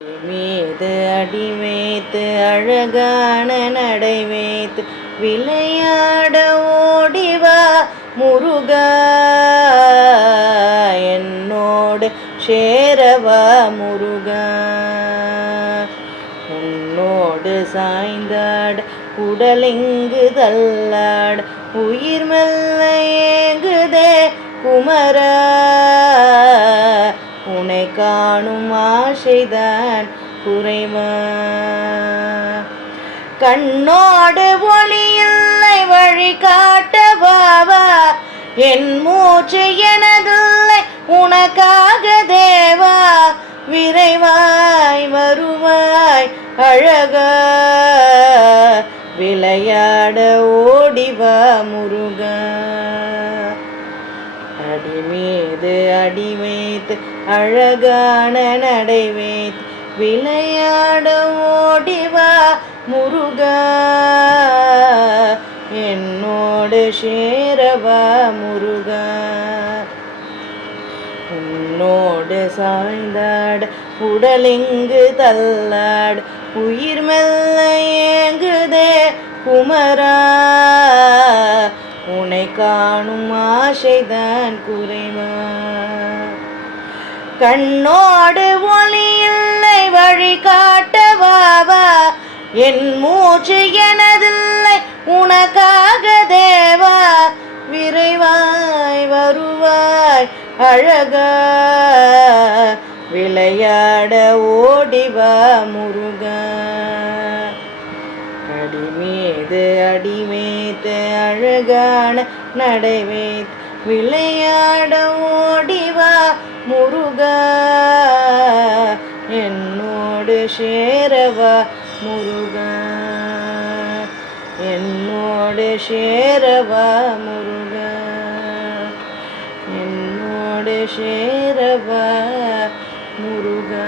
மீது அடிவைத்து அழகான நடை வைத்து விளையாட ஓடிவா முருகா, என்னோடு சேரவா முருகா. உன்னோடு சாய்ந்தாட உடலிங்கு தள்ளாட உயிர் மெல்ல ஏங்குதே குமரா, உன்னை காணும் ஆசைதான் குறைவா. கண்ணோடு ஒளி இல்லை வழி காட்டவாவா, என் மூச்சு எனதில்லை உனக்காக தேவா. விரைவாய் வருவாய் அழகா, விளையாட ஓடிவா முருகா. அடி மீது அடி வைத்து அழகான நடை வைத்து விளையாட ஓடிவா முருகா, என்னோடு சேரவா முருகா. உன்னோடு சாய்ந்தாட உடலிங்கு தள்ளாட உயிர் மெல்ல ஏங்குதே குமரா, உன்னை காணும் ஆசைதான் குறைவா. கண்ணோடு ஒளி இல்லை வழி காட்டவாவா, என் மூச்சு எனதில்லை உனக்காக தேவா. விரைவாய் வருவாய் அழகா, விளையாட ஓடிவா முருகா. அடி மீது அடி வைத்து அழகான நடை வைத்து விளையாட ஓடிவா முருகா, என்னோடு சேரவா முருகா, என்னோடு சேரவா முருகா, என்னோடு சேரவா முருகா.